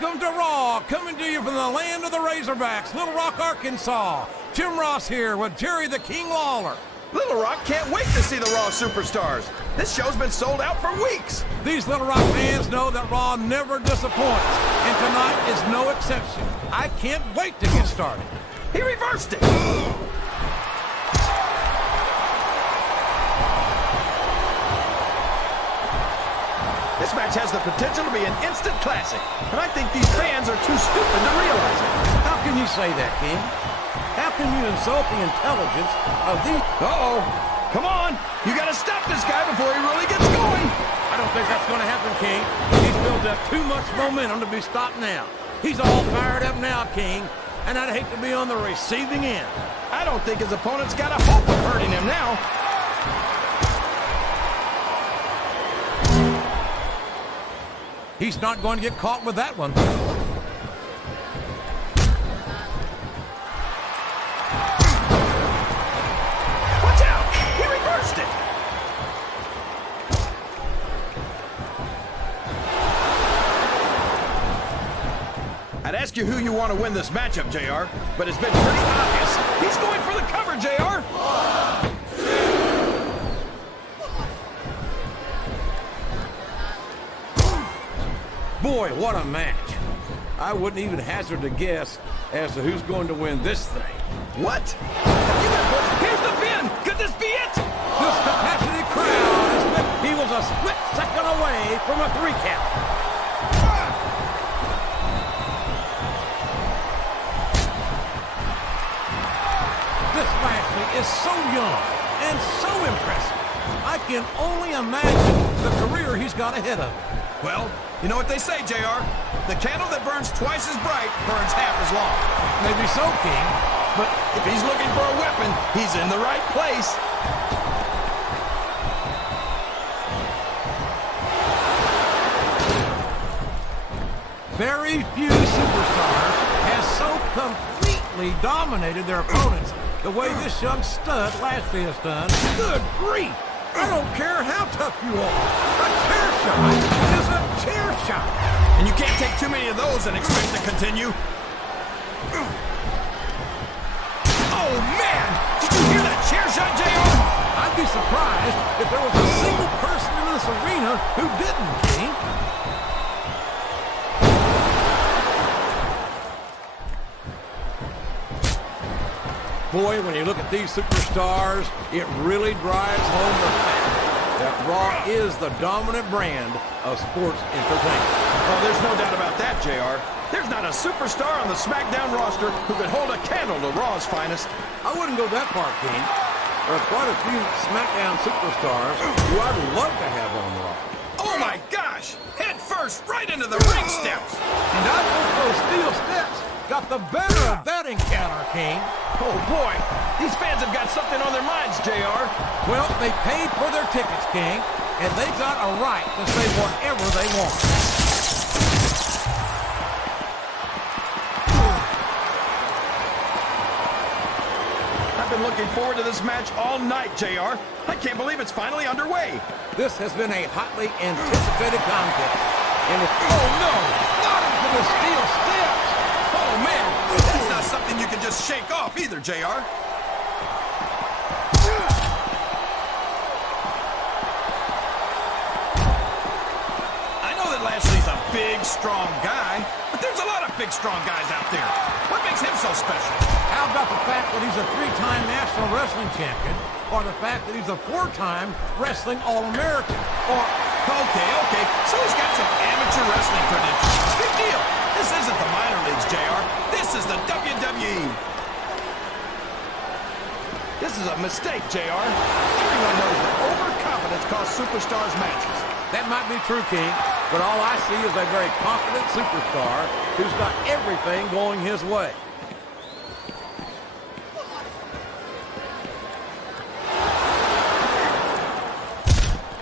Welcome to Raw, coming to you from the land of the Razorbacks, Little Rock, Arkansas. Jim Ross here with Jerry the King Lawler. Little Rock can't wait to see the Raw Superstars. This show's been sold out for weeks. These Little Rock fans know that Raw never disappoints, and tonight is no exception. I can't wait to get started. He reversed it. This match has the potential to be an instant classic, and I think these fans are too stupid to realize it. How can you say that, King? How can you insult the intelligence of these... Uh-oh. Come on. You got to stop this guy before he really gets going. I don't think that's going to happen, King. He's built up too much momentum to be stopped now. He's all fired up now, King, and I'd hate to be on the receiving end. I don't think his opponent's got a hope of hurting him now. He's not going to get caught with that one. Watch out! He reversed it! I'd ask you who you want to win this matchup, JR, but it's been pretty obvious. He's going for the cover, JR! Boy, what a match. I wouldn't even hazard a guess as to who's going to win this thing. What? Here's the pin! Could this be it? This capacity crowd, he was a split second away from a 3 count. This Lashley is so young and so impressive. I can only imagine the career he's got ahead of him. Well, you know what they say, JR? The candle that burns twice as bright burns half as long. Maybe so, King, But if he's looking for a weapon, he's in the right place. very few superstars have so completely dominated their opponents the way this young stud Lashley has done. Good grief! I don't care how tough you are. A chair shot is a chair shot. And you can't take too many of those and expect to continue. Oh, man! Did you hear that chair shot, JR? I'd be surprised if there was a single person in this arena who didn't, King. Boy, when you look at these superstars, it really drives home the fact that Raw is the dominant brand of sports entertainment. Oh, there's no doubt about that, JR. There's not a superstar on the SmackDown roster who could hold a candle to Raw's finest. I wouldn't go that far, King. There are quite a few SmackDown superstars who I'd love to have on Raw. Oh, my gosh! Head first, right into the ring steps! And I think those steel steps got the better of that encounter, King. Oh, boy. These fans have got something on their minds, JR. Well, they paid for their tickets, King, and they've got a right to say whatever they want. I've been looking forward to this match all night, JR. I can't believe it's finally underway. This has been a hotly anticipated contest. And if, oh no, not into the steel steps. Oh, man, that's not something you can just shake off either, JR. I know that Lashley's a big, strong guy, but there's a lot of big, strong guys out there. What makes him so special? How about the fact that he's a 3-time National Wrestling Champion, or the fact that he's a 4-time Wrestling All-American, or... Okay, so he's got some amateur wrestling credentials. Big deal. This isn't the minor leagues, JR. This is the WWE. This is a mistake, JR. Everyone knows that overconfidence costs superstars matches. That might be true, King, but all I see is a very confident superstar who's got everything going his way.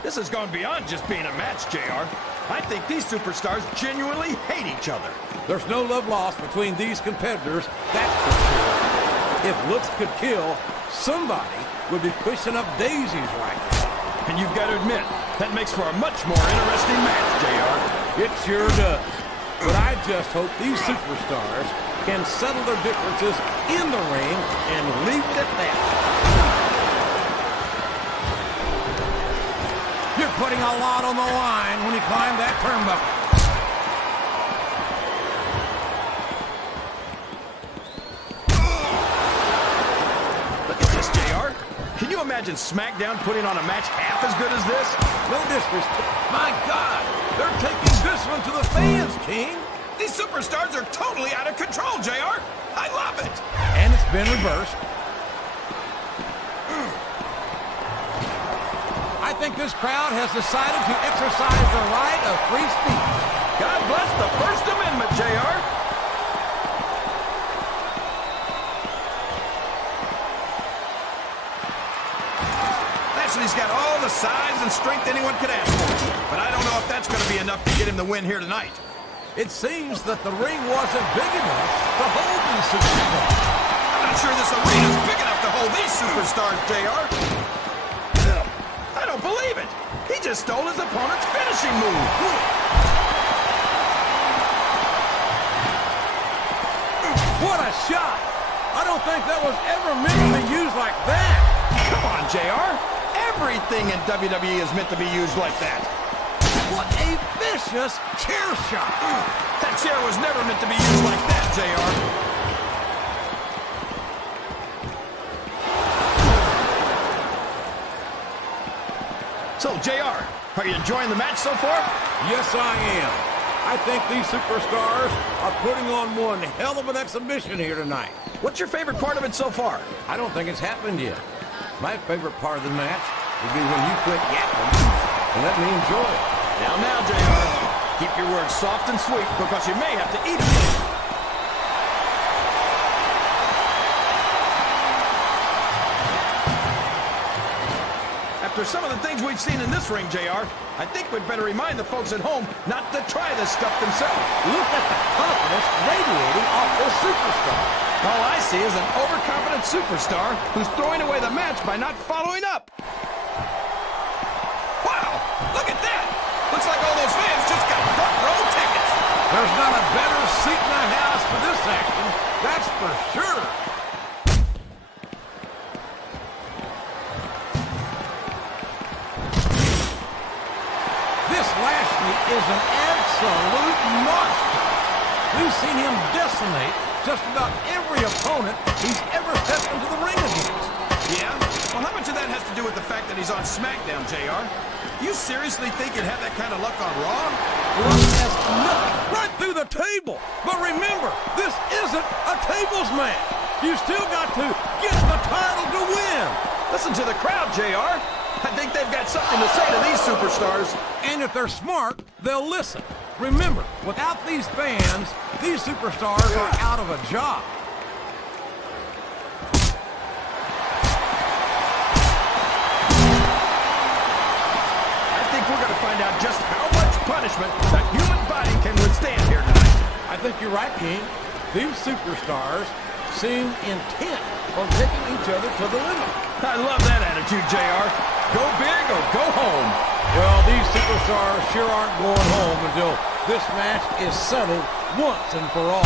This has gone beyond just being a match, JR. I think these superstars genuinely hate each other. There's no love lost between these competitors, that's for sure. If looks could kill, somebody would be pushing up daisies right now. And you've got to admit, that makes for a much more interesting match, JR. It sure does. But I'd just hope these superstars can settle their differences in the ring and leave it at that. You're putting a lot on the line when you climb that turnbuckle. Look at this, JR. Can you imagine SmackDown putting on a match half as good as this? No disrespect. My God, they're taking this one to the fans, King. These superstars are totally out of control, JR. I love it. And it's been reversed. I think this crowd has decided to exercise their right of free speech. God bless the First Amendment, JR. Lashley's got all the size and strength anyone could ask for, but I don't know if that's going to be enough to get him the win here tonight. It seems that the ring wasn't big enough to hold these superstars. I'm not sure this arena's big enough to hold these superstars, JR. I don't believe it. He just stole his opponent's finishing move. What a shot! I don't think that was ever meant to be used like that. Come on, JR. Everything in WWE is meant to be used like that. What a vicious chair shot! That chair was never meant to be used like that, JR. So, JR, are you enjoying the match so far? Yes, I am. I think these superstars are putting on one hell of an exhibition here tonight. What's your favorite part of it so far? I don't think it's happened yet. My favorite part of the match would be when you quit yapping and let me enjoy it. Now, JR, keep your words soft and sweet because you may have to eat them. After some of the things we've seen in this ring, JR, I think we'd better remind the folks at home not to try this stuff themselves. Look at the confidence radiating off this superstar. All I see is an overconfident superstar who's throwing away the match by not following up. Wow, look at that. Looks like all those fans just got front row tickets. There's not a better seat in the house for this action, that's for sure. This Lashley is an absolute monster. We've seen him decimate just about every opponent he's ever stepped into the ring against. Yeah? Well, how much of that has to do with the fact that he's on SmackDown, JR? You seriously think he'd have that kind of luck on Raw? Luck has nothing right through the table. But remember, this isn't a tables match. You still got to get the title to win. Listen to the crowd, JR. I think they've got something to say to these superstars. And if they're smart, they'll listen. Remember, without these fans, these superstars are out of a job. I think we're going to find out just how much punishment the human body can withstand here tonight. I think you're right, King. These superstars seem intent on taking each other to the limit. I love that attitude, JR. Go big or go home. Well, these superstars sure aren't going home until this match is settled once and for all.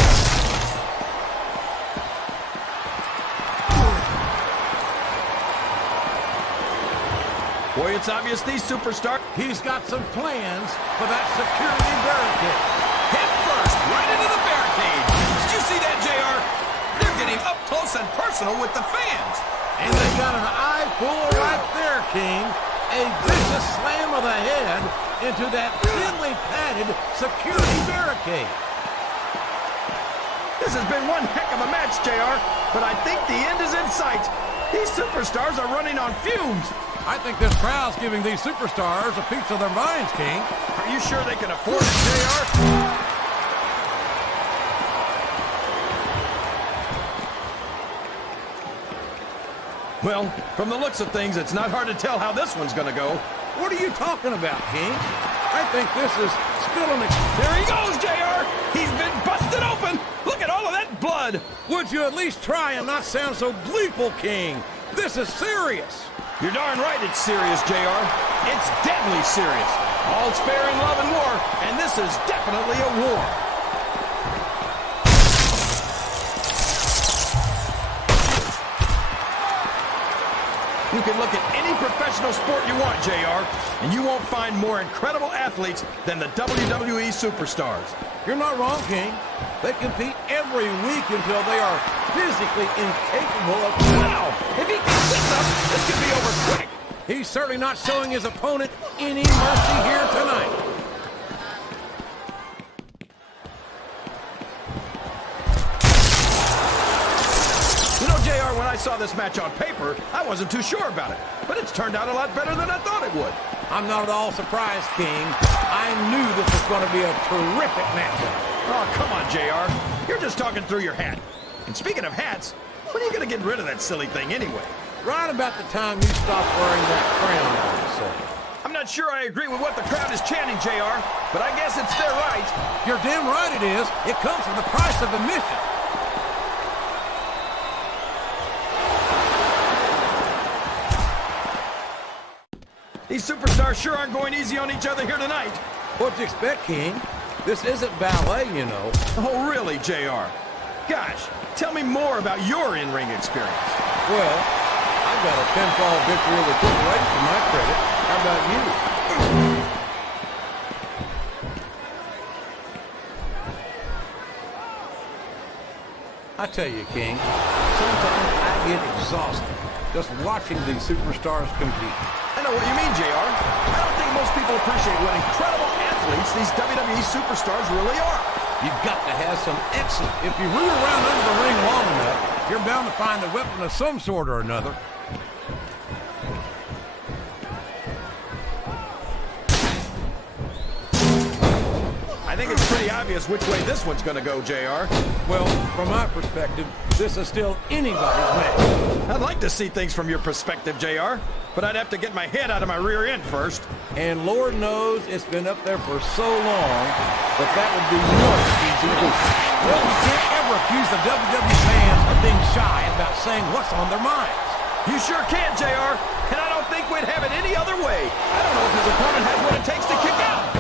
Boy, it's obvious these superstars... He's got some plans for that security barricade. Head first, right into the barricade. Did you see that, JR? They're getting up close and personal with the fans. And they got an eyeful right there, King. A vicious slam of the head into that thinly padded security barricade. This has been one heck of a match, JR, but I think the end is in sight. These superstars are running on fumes. I think this crowd's giving these superstars a piece of their minds, King. Are you sure they can afford it, JR? Well, from the looks of things, it's not hard to tell how this one's gonna go. What are you talking about, King? I think this is still an... There he goes, JR! He's been busted open! Look at all of that blood! Would you at least try and not sound so gleeful, King? This is serious. You're darn right it's serious, JR. It's deadly serious. All's fair in love and war, and this is definitely a war. You can look at any professional sport you want, JR, and you won't find more incredible athletes than the WWE superstars. You're not wrong, King. They compete every week until they are physically incapable of... Wow! If he keeps this up, this could be over quick. He's certainly not showing his opponent any mercy here tonight. You know, JR, when I saw this match on paper, I wasn't too sure about it. But it's turned out a lot better than I thought it would. I'm not at all surprised, King. I knew this was going to be a terrific matchup. Oh, come on, JR. You're just talking through your hat. And speaking of hats, when are you going to get rid of that silly thing anyway? Right about the time you stop wearing that crown, I would say. I'm not sure I agree with what the crowd is chanting, JR, but I guess it's their right. You're damn right it is. It comes with the price of admission. These superstars sure aren't going easy on each other here tonight. What'd you expect, King? This isn't ballet, you know. Oh, really, JR? Gosh, tell me more about your in-ring experience. Well, I've got a pinfall victory of the corporation to my credit. How about you? I tell you, King, sometimes I get exhausted just watching these superstars compete. I know what you mean, JR. I don't think most people appreciate what incredible athletes these WWE superstars really are. You've got to have some excellent... If you root around under the ring long enough, you're bound to find a weapon of some sort or another. I think it's pretty obvious which way this one's going to go, JR. Well, from my perspective, this is still anybody's match. I'd like to see things from your perspective, JR, but I'd have to get my head out of my rear end first. And Lord knows it's been up there for so long that would be no easy to do. Well, you can't ever accuse the WWE fans of being shy about saying what's on their minds. You sure can, JR, and I don't think we'd have it any other way. I don't know if his opponent has what it takes to kick out.